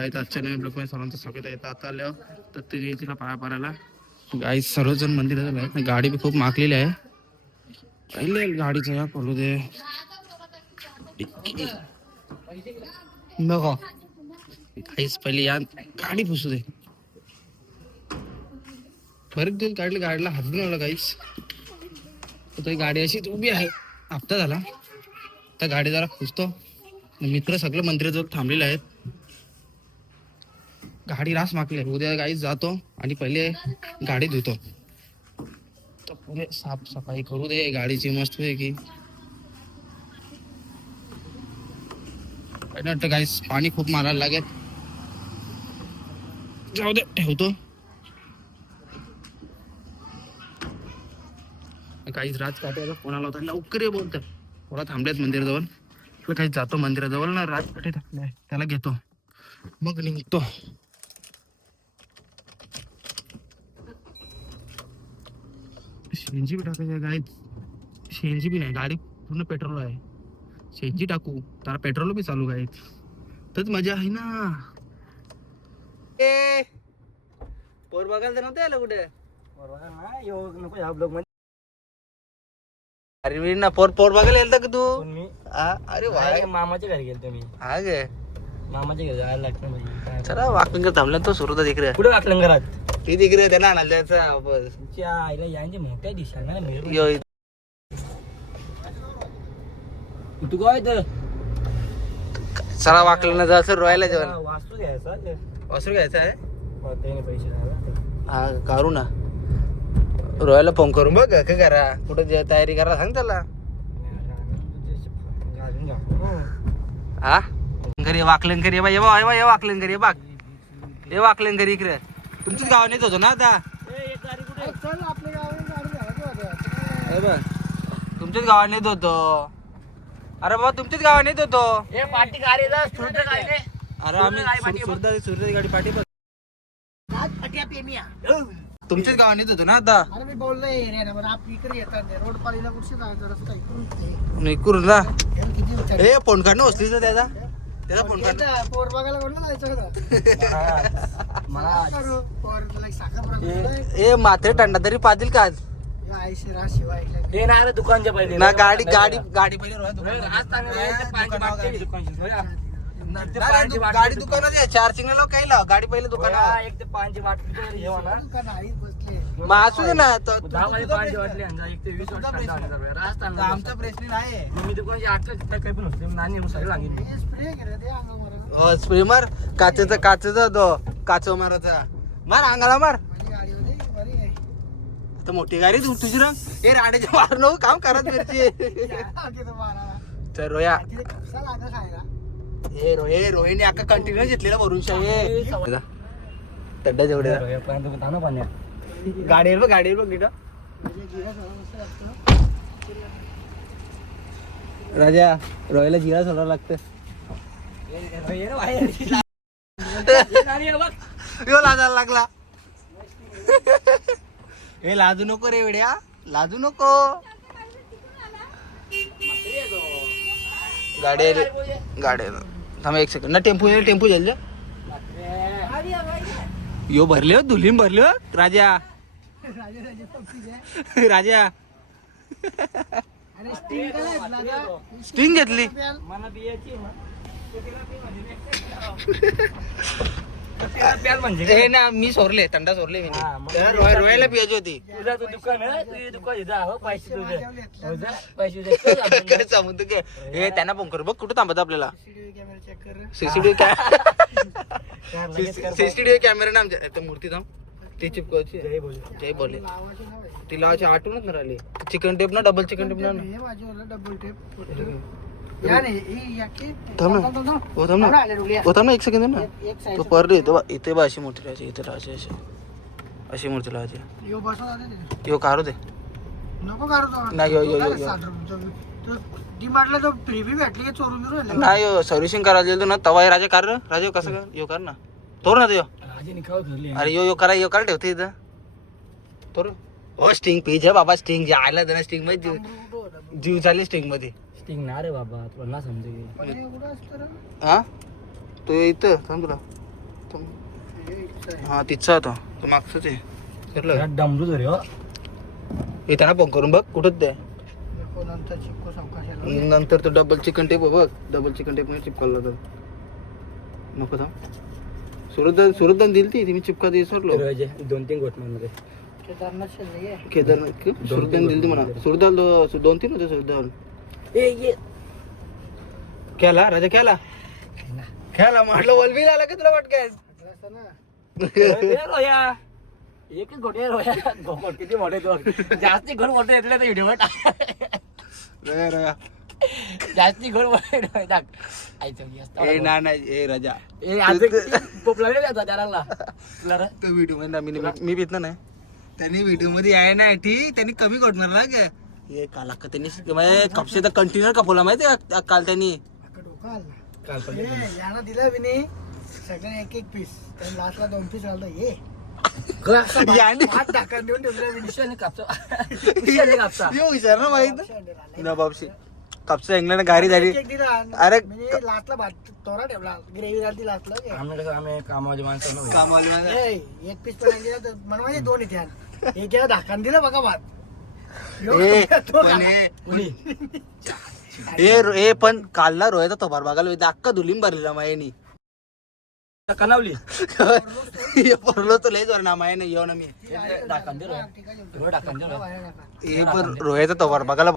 आहेत आजच्या नवीन ब्लॉगमध्ये सर्वांचं स्वागत आहे. आता आलं तर ते तिला पाया पाडायला. गाई सर्वजण मंदिरात आलं गाडी बी खूप माकलेली आहे. पहिले गाडीचं या करू दे. नको. गाईच पहिले या. गाडी पुसू दे. बरेच दिवस काढले गाडीला हात बनवला गाईस तर गाडी अशीच उभी आहे. हप्ता झाला. त्या गाडी जरा पुसतो. मित्र सगळे मंदिराजवळ थांबलेले आहेत. गाडी रास मागली. उद्या गाडी जातो आणि पहिले गाडी धुतो. तर पुढे साफसफाई करू दे. गाडीची मस्त आहे की वाटतं गाईस पाणी खूप मारायला लागेल. जाऊ दे ठेवतो. काहीच राज काट्याला कोणाला होता. लवकर ये थोडा थांबल्यात मंदिराजवळ. म्हटलं काही जातो मंदिराजवळ ना. राज काटे थांबले त्याला घेतो. मग निघतो. शेंजी बी टाकायची गाडी शेंजी बी नाही गाडी पूर्ण पेट्रोल आहे. शेंजी टाकू त्याला पेट्रोल बी चालू गाडीत तच मजा आहे ना. ए पोर बघायला नव्हते आलं कुठे? अरे मी ना पोर पोर बघायला येईल का तू? आ, अरे वा मामाच्या घरी गेलो मी. हा गे. मामाच्या घरी जायला लागतं म्हणजे चला वाकिंग थांबला तो सुरू दिख रहा कुठे वाकलं घरात ती रहा त्याला आणायला त्याचा तुमच्या आईला यांचे मोठ्या दिशा ना तू काय तर चला वाकलं ना जायचं रोयला जेवण. वास्तू घ्यायचा ते. वासरू घ्यायचं आहे? त्याने पैसे द्यावे. हा करू ना. रोयला फोन करून बघ काय करा. कुठं जे तयारी करा सांग त्याला. घालून घ्या. हा? घरी वाकलन करी बा ये बा ये बा ये वाकलन करी बाग ये वाकलन करी इकडे. तुमच्याच गावात येत होतो ना आता? तुमच्याच गावात येत होतो. अरे बाबा तुमच्याच गावात येत होतो. अरे आम्ही सुरदा सुरदा गाडी पाठी बघ तुमच्याच गावात येत होतो ना आता? अरे मी बोललोय रोड पालीला कुठे जायचं? रस्ता इकडून नाही करून ना ए फोन काढणं उचलीच त्याचा त्याचा फोन काढ पोर बघायला कोणला जायचं होतं मला करू पोर तुला साखर ए मात्र टंडा तरी पातील का आज? आयशी रा शिवाय दे ना रे दुकानच्या पहिले. ना गाडी गाडी गाडी पहिले रोया. आज चांगलं वाटते गाडी. दुकान. दुकानात आहे चार्जिंग लाव काही लाव. गाडी पहिले दुकानात एक ते हे मग असू दे ना तो- तू- दहा वाजे तुझा पाचशे प्रश्न. वाटले आणि एक ते वीस तुझा वाटले प्रश्न. आणि दहा आज तर चांगलं आमचा प्रश्न नाही. मी काही पण असते नाणी सगळं हे स्प्रे हो मार. काचेचा काचेचा काचो माराचा मार अंगाला मार. आता मोठी गाडी तू तुझी ना ए राड्याच्या मार नको काम करत मारा. तर रोया. रो ए रोहिणी अक्का कंटिन्यू घेतलेला भरून शाही तड्डा जेवढे पाण्यात गाडी बघ गाडी बघ नीट. राजा रॉयला जिरा सोडावं लागतं. यो लाजायला लागला. हे लाजू नको रे वेड्या. लाजू नको. गाडी गाडी थांब एक सेकंड ना टेम्पो येईल टेम्पो जाईल यो भरले हो दुलीम भरले हो राजा. राजा. स्टिंग घेतली. प्याल म्हणजे हे ना मी सोरले थंडा सोरले मी. हा, रोयाला पियाची होती. तुझा तू दुकान आहे तुझे दुकान इथं हो पैसे तुझे. हो पैसे सांगून काय हे त्यांना फोन कर. बघ कुठं थांबत आपल्याला? CCTV कॅमेरा चेक कर. सीसीटीव्ही. सीसीटीव्ही कॅमेरा ना आमच्या मूर्ती थांब. ते चिपकायची जय बोल. जय बोले. लावायचे नाव आहे. ती लावायची आठवणच ना राहिली. चिकन टेप ना डबल चिकन टेप ना? हे बाजूला डबल टेप. ही थांब ना. हो थांब ना. हो एक सेकंद ना. तो परले इथे बा इथे बा अशी मूर्ती लावायची इथे लावायची अशी. अशी मूर्ती लावायची यो दे. नको करू तो. नाही, यो-. तो- भेटली की चोरून बिरून. नाही यो सर्व्हिसिंग करायला गेलो ना तवा राजा कार. राजा यो कसं कर यो कर ना. तोर ना तो अरे यो यो करा यो करा ठेवते इथं. तोर हो स्टिंग पेज आहे बाबा स्टिंग जे आला ना स्टिंगमध्ये जीव- चालली स्टिंगमध्ये. स्टिंग ना रे बाबा तुला ना समजेल. पण हे? तो इथं थांब तुला. हा तिचा होता तो मागचाच आहे. ठरलं डमरू धरे हो. येताना फोन करून बघ कुठंच ते? नंतर चिपको सावकाश नंतर तो डबल चिकन टेप बघ. डबल चिकन टेपमध्ये चिपकावला तर नको थांब. सुरत सुरत दिली ती ती मी चिपका दे सरलो दरवाजे दोन तीन गोटमध्ये केदारनाथ शिल्लक आहे. केदारनाथ सुरत दिली ती म्हणा. सुरत दोन तीन होते सुरत ए ये केला राजा केला खेळला म्हटलं वलबी आला का तुला वाटकायस असं ना रोया एक गोटे रोया गोट किती मोठे दोन जास्ती घर मोठे येतले तर व्हिडिओ जास्ती घर मोठे टाक आयचं ए ना नाही ए राजा. ए आज पोपला नाही जाता त्याला तो व्हिडिओमध्ये मी मी पित नाही. त्यांनी व्हिडिओमध्ये आहे ना ठीक त्यांनी कमी घडणार ना ग. हे काला का त्यांनी म्हणजे कपशे तर कंटिन्यू कपवला माहिती का? काल त्यांनी? अख्खं डोकं आलं. ए, यानं दिलं विनी. सगळ्यांना एक एक पीस त्यानं लास्टला दोन पीस आलं. ये. याने हात ढाकण देऊन ठेवलं कापसा कापसा हुशार ना माहीत. शेंडे राहिले. ना बापशी. कापसा इंग्लंड गाडी झाली. एक एक दिला. अरे मी लास्टला भात तोरा ठेवला. ग्रेव्ही झाली लास्टला आम्ही कसं आम्ही माणसं नव्हे. कामवाली माझा ए, एक पीस दिला तर मला माहिती दोन इथे एक याला ढाकण दिलं बघा भात. ए तो पण उनी. हे रो- हे पण कालला रोयाचा तोबार बघायला होता अख्खा धुलीम भरलेला मायानी कनावली पडलो तो लय जोर ना मायाने येऊ ना मी टाकून दे रोया. रोया टाकून दे रोया. हे पण रोयाचा तोबार बघायला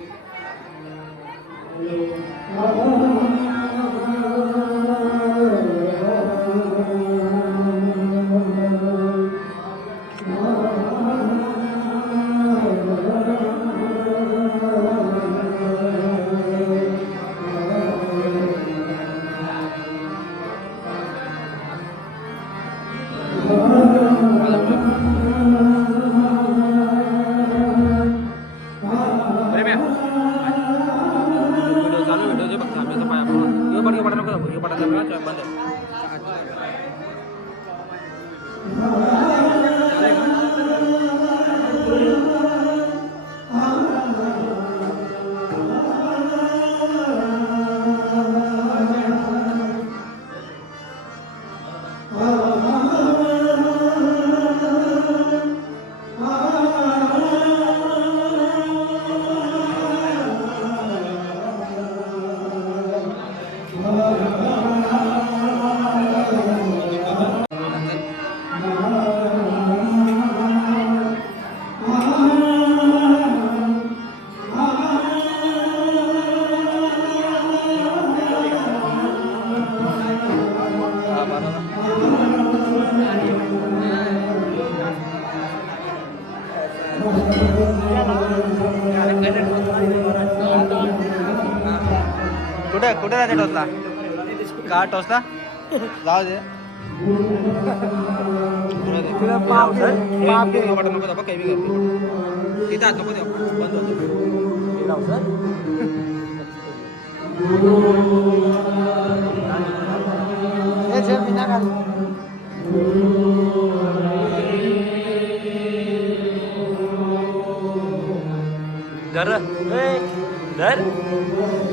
कुठे राहते टोचला का टोचला जाऊ दे. बंद होतं. जे बिना घाल. धर.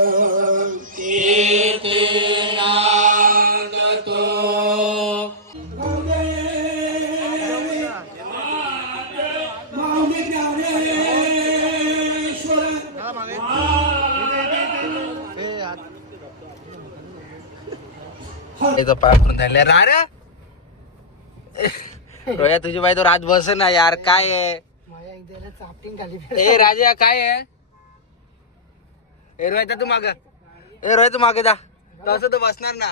याचा पाय पडून राहिला रा रे रोया तुझी बाई तो रात बस ना यार काय आहे? ए राजा काय आहे? ए रोहित तू माग. ए रोहित तू मागे जा. तसं तू बसणार ना.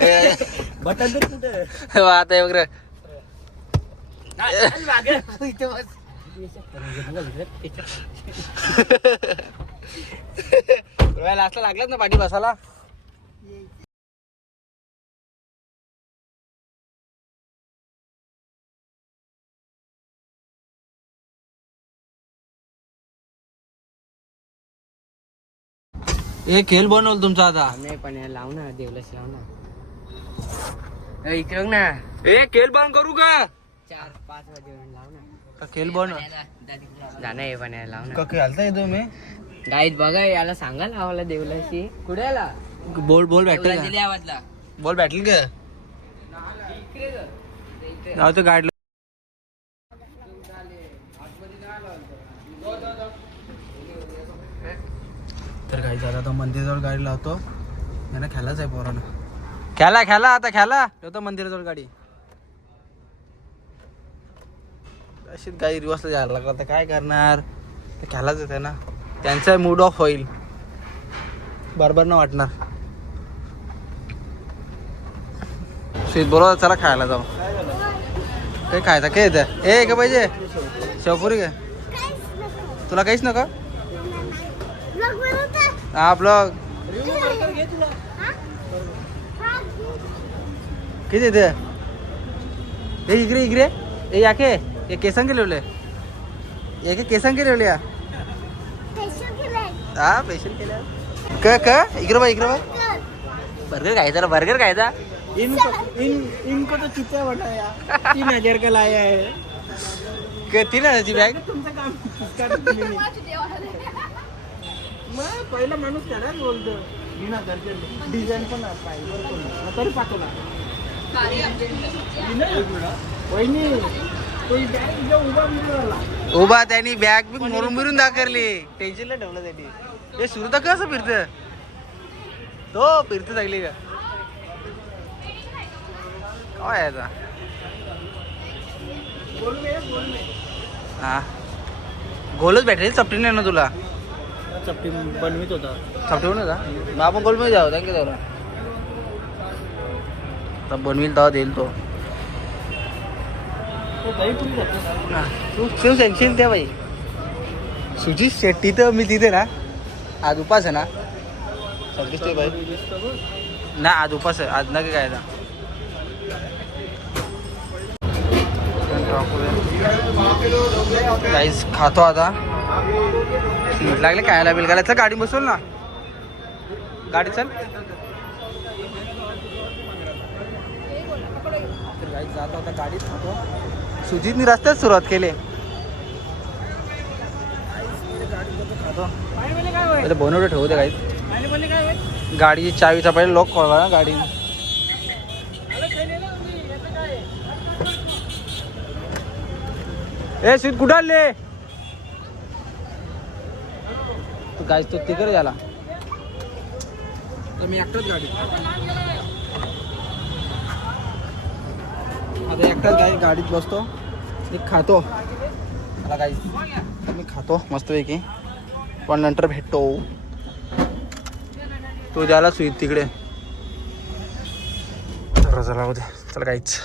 ए, बटन दे कुठे? वा, आता हे बघ रे. इथे बस. रोया लास्टला लागलाच ना पाठी बसायला? हे खेळ बनवलं तुमचा आता. नाही पण हे लाव ना देवलस लाव ना. इकडे ना. ए खेळ बंद करू का? चार पाच वाजे लाव ना. का खेळ बन जाणं हे पण लाव ना. का खेळता येतो मी गाईत बघा याला सांगा लावायला देवलाशी. कुठे आला? बोल बोल भेटेल आवाजला. बॉल भेटेल का जाऊ तर गाडी तर काही झालं आता मंदिराजवळ गाडी लावतो. यांना खेळायच आहे पोरानं. खेळा खेळा आता खेळा ठेवतो मंदिराजवळ गाडी. अशीच गाडी रिवर्सला जायला लागला. तर काय करणार? ते खेळाच आहे ना त्यांचा मूड ऑफ होईल. बरोबर न वाटणार? स्वीट बरोबर चला खायला जाऊ. काही खायचं काय येतं ए का पाहिजे शेवपुरी काय तुला काहीच नका? हा आपलं किती येते ए इकडे इकडे. ए याके हे केसांग के एके याके केसांग के या. हा पेशल केल्या क क इकडे बा इकडे बा बर्गर खायचा बर्गर खायचा. इनको इन इनको तो चुत्या बनाया तीन हजार का लाया है? क- तीन हजारची बॅग तुमचं काम करत तुम्ही नाही. मग पहिला माणूस त्यालाच बोलतो. तीन हजारचे डिझाईन पण आहे, फायबर पण आहे. तरी पाठवला. वहिनी तो बॅग जो उभा त्यांनी बॅग बी मोरून मिरून दाखरली टेन्शनला ठेवलं त्यांनी. हे सुरू तर कसं फिरत? तो फिरत चांगली का? काय आता? हा. गोलच भेटेल चपटी नाही ना तुला? चपटी बनवित होता. चपटी होता मग आपण गोलमध्ये जाऊ थँक्यू दादा. बनवील तेव्हा देईल तो. शिव त्या बाई सुजित शेट्टी तर मी तिथे ना आज उपास आहे ना. सगळीच ते बाई. ना आज उपास आहे. आज नका काय काहीच खातो आता. लागले खायला बिल. घालायचं गाडी बसवल ना. गाडी चल. जातो गाडीत सुजितनी रस्त्यात सुरुवात केली. बनवलं ठेवू दे काही गाडीची चावीचा पहिले लॉक ना गाडी. ए सीट कुठं आले? तू गाडी तो तिकडे झाला मी एकटाच गाडी आता एकटाच गाडी गाडीत बसतो. एक खातो. मला काही मी खातो मस्तपैकी. पण नंतर भेटतो. तो ज्याला स्वीट तिकडे. चला चला होते चला काहीच